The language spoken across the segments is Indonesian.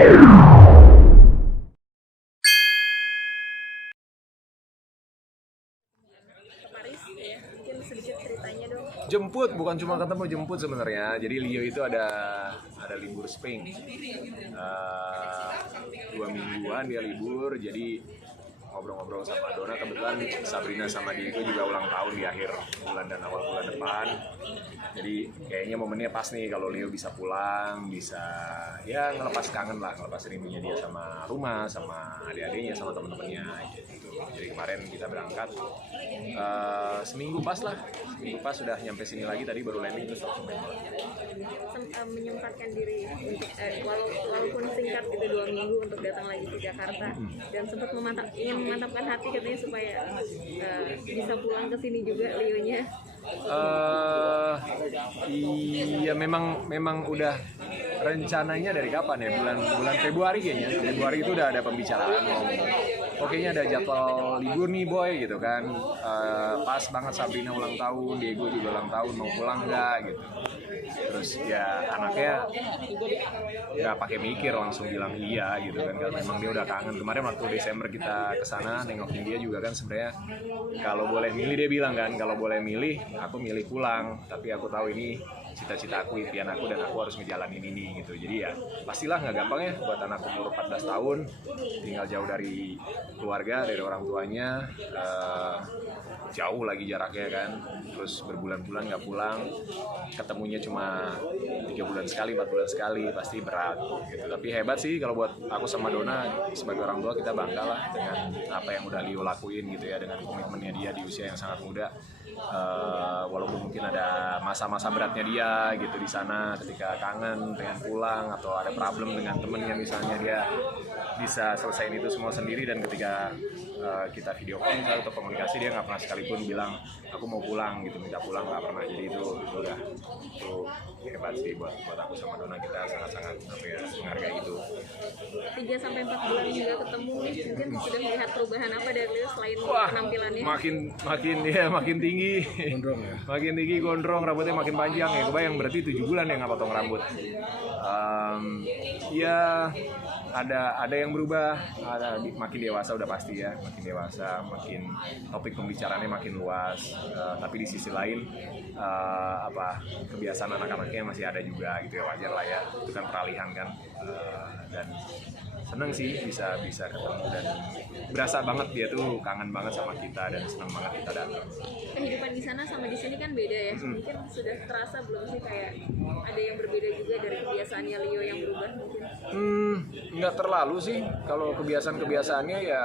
Paris ya, mungkin sedikit ceritanya dong. Jemput, bukan cuma ketemu, jemput sebenarnya. Jadi Leo itu ada libur Spring, 2 mingguan dia libur. Jadi ngobrol-ngobrol sama Dona, kebetulan Sabrina sama Diego juga ulang tahun di akhir bulan dan awal bulan depan. Jadi kayaknya momennya pas nih kalau Leo bisa pulang, bisa ya ngelepas kangen lah, ngelepas rindunya dia sama rumah, sama adik-adiknya, sama temen-temennya gitu. Jadi kemarin kita berangkat seminggu pas sudah nyampe sini lagi, tadi baru landing terus langsung main bola. Menyempatkan diri walaupun singkat gitu 2 minggu untuk datang lagi ke Jakarta dan sempat ingin memantapkan hati katanya supaya bisa pulang ke sini juga Leo-nya. Iya memang udah rencananya dari kapan ya, bulan Februari kayaknya. Februari itu udah ada pembicaraan mau kayaknya ada jadwal libur nih boy gitu kan. Pas banget Sabrina ulang tahun, Diego juga ulang tahun, mau pulang nggak gitu. Terus ya anaknya nggak pakai mikir, langsung bilang iya gitu kan, karena memang dia udah kangen. Kemarin waktu Desember kita kesana nengokin dia juga kan, sebenarnya kalau boleh milih dia bilang kan, kalau boleh milih aku milih pulang, tapi aku tahu ini cita-cita aku, impian aku, dan aku harus ngejalanin ini gitu. Jadi ya pastilah nggak gampang ya buat anak umur 14 tahun tinggal jauh dari keluarga, dari orang tuanya, jauh lagi jaraknya kan, terus berbulan-bulan nggak pulang, ketemunya cuma 3 bulan sekali, 4 bulan sekali, pasti berat gitu. Tapi hebat sih kalau buat aku sama Dona sebagai orang tua, kita bangga lah dengan apa yang udah Leo lakuin gitu ya, dengan komitmennya dia di usia yang sangat muda. Walaupun mungkin ada masa-masa beratnya dia gitu di sana, ketika kangen pengen pulang atau ada problem dengan temennya misalnya, dia bisa selesaiin itu semua sendiri. Dan ketika kita video call misalnya atau komunikasi, dia nggak pernah sekalipun bilang aku mau pulang gitu, minta pulang, nggak pernah. Jadi itu hebat sih buat aku sama Dona, kita sangat-sangat menghargai itu. 3-4 bulan juga ketemu nih, mungkin sudah melihat perubahan apa dari Leo selain penampilannya? Makin tinggi, gondrong ya? Makin tinggi, gondrong, rambutnya makin panjang ya. Kebayang berarti 7 bulan ya nggak potong rambut. Ya ada yang berubah, makin dewasa udah pasti ya, makin dewasa, makin topik pembicaraannya makin luas. Tapi di sisi lain kebiasaan anak-anaknya masih ada juga gitu ya, wajar lah ya, itu kan peralihan kan. Dan seneng sih bisa ketemu, dan berasa banget dia tuh kangen banget sama kita dan seneng banget kita datang. Kehidupan di sana sama di sini kan beda ya, mungkin sudah terasa belum sih kayak ada yang berbeda juga dari kebiasaannya Leo yang berubah mungkin? Nggak terlalu sih, kalau kebiasaannya ya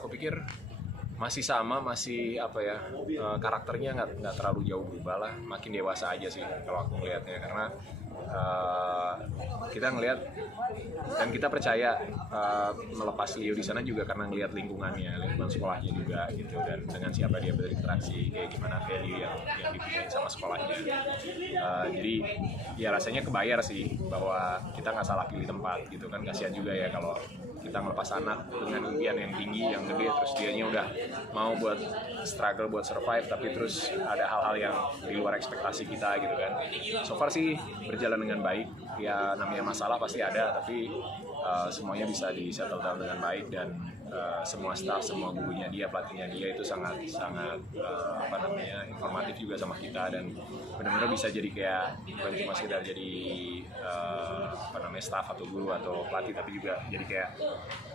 aku pikir masih sama, masih karakternya nggak terlalu jauh berubah lah, makin dewasa aja sih kalau aku ngelihatnya. Karena kita ngelihat dan kita percaya melepas Leo di sana juga karena ngelihat lingkungan sekolahnya juga gitu, dan dengan siapa dia berinteraksi, kayak gimana value yang dipunyai sama sekolahnya. Jadi ya rasanya kebayar sih bahwa kita nggak salah pilih tempat gitu kan. Kasihan juga ya kalau kita ngelepas anak dengan impian yang tinggi, yang gede, terus dianya udah mau buat struggle, buat survive, tapi terus ada hal-hal yang di luar ekspektasi kita gitu kan. So far sih berjalan dengan baik ya, namanya masalah pasti ada, tapi semuanya bisa di settle down dengan baik. Dan semua staff, semua gurunya dia, pelatihnya dia itu sangat informatif juga sama kita, dan benar-benar bisa jadi kayak bukan cuma sekedar jadi staff atau guru atau pelatih, tapi juga jadi kayak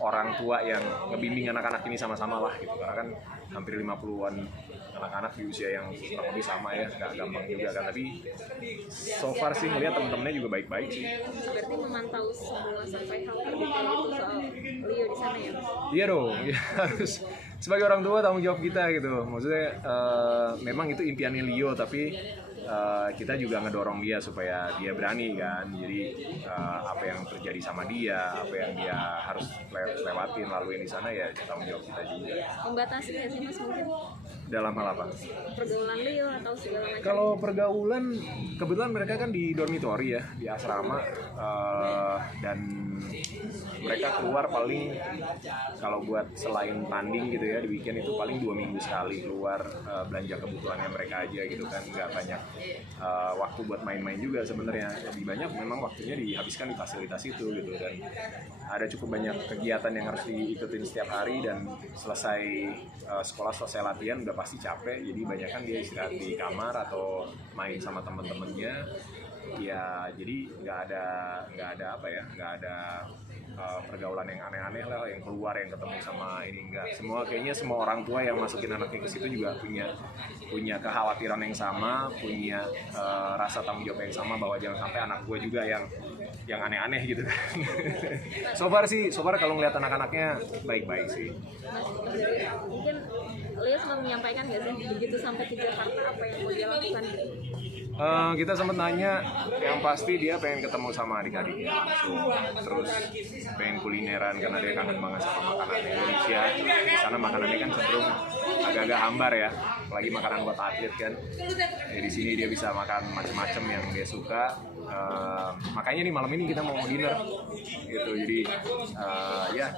orang tua yang ngebimbing anak-anak ini sama-sama lah gitu. Karena kan hampir 50-an anak-anak di usia yang kurang lebih sama ya, nggak gampang juga kan. Tapi so far sih ngeliat temen-temennya juga baik-baik sih. Berarti memantau semua sampai hal terdetil itu soal Leo di sana ya? Iya dong, ya, harus sebagai orang tua tanggung jawab kita gitu. Maksudnya memang itu impiannya Leo, tapi kita juga ngedorong dia supaya dia berani kan. Jadi apa yang terjadi sama dia, apa yang dia harus lewatin, laluin di sana, ya tanggung jawab kita juga. Membatasi nggak sih Mas mungkin? Dalam hal apa? Pergaulan Leo atau segala macam? Kalau pergaulan, kebetulan mereka kan di dormitory ya, di asrama, dan mereka keluar paling kalau buat selain tanding gitu ya di weekend itu paling 2 minggu sekali keluar belanja kebutuhannya mereka aja gitu kan, nggak banyak waktu buat main-main juga sebenarnya, lebih banyak memang waktunya dihabiskan di fasilitas itu gitu. Dan ada cukup banyak kegiatan yang harus diikutin setiap hari, dan selesai sekolah, selesai latihan udah pasti capek, jadi banyak kan dia istirahat di kamar atau main sama temen-temennya ya. Jadi nggak ada apa ya, nggak ada pergaulan yang aneh-aneh lah, yang keluar, yang ketemu sama ini, enggak. Kayaknya semua orang tua yang masukin anaknya ke situ juga punya kekhawatiran yang sama, punya rasa tanggung jawab yang sama, bahwa jangan sampai anak gue juga yang aneh-aneh gitu kan. So far kalau ngeliat anak-anaknya baik-baik sih. Mungkin Leo sempat menyampaikan nggak sih begitu sampai ke Jakarta apa yang mau dia lakukan? Kita sempat nanya, yang pasti dia pengen ketemu sama adik-adiknya langsung, terus pengen kulineran karena dia kangen banget sama makanan Indonesia. Di sana makanannya kan cenderung agak-agak hambar ya, apalagi makanan buat atlet kan. Di sini dia bisa makan macam-macam yang dia suka. Makanya nih malam ini kita mau dinner gitu. Jadi ya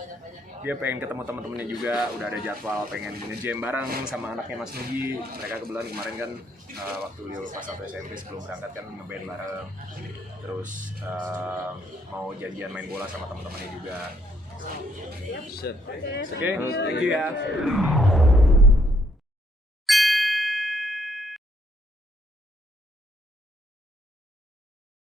dia pengen ketemu teman-temannya juga, udah ada jadwal pengen nge-jam bareng sama anaknya Mas Nugi. Mereka kebetulan kemarin kan waktu Leo pas 1 SMP sebelum berangkat kan nge-band bareng, terus mau janjian main bola sama teman-temannya juga. Oke, Thank you ya.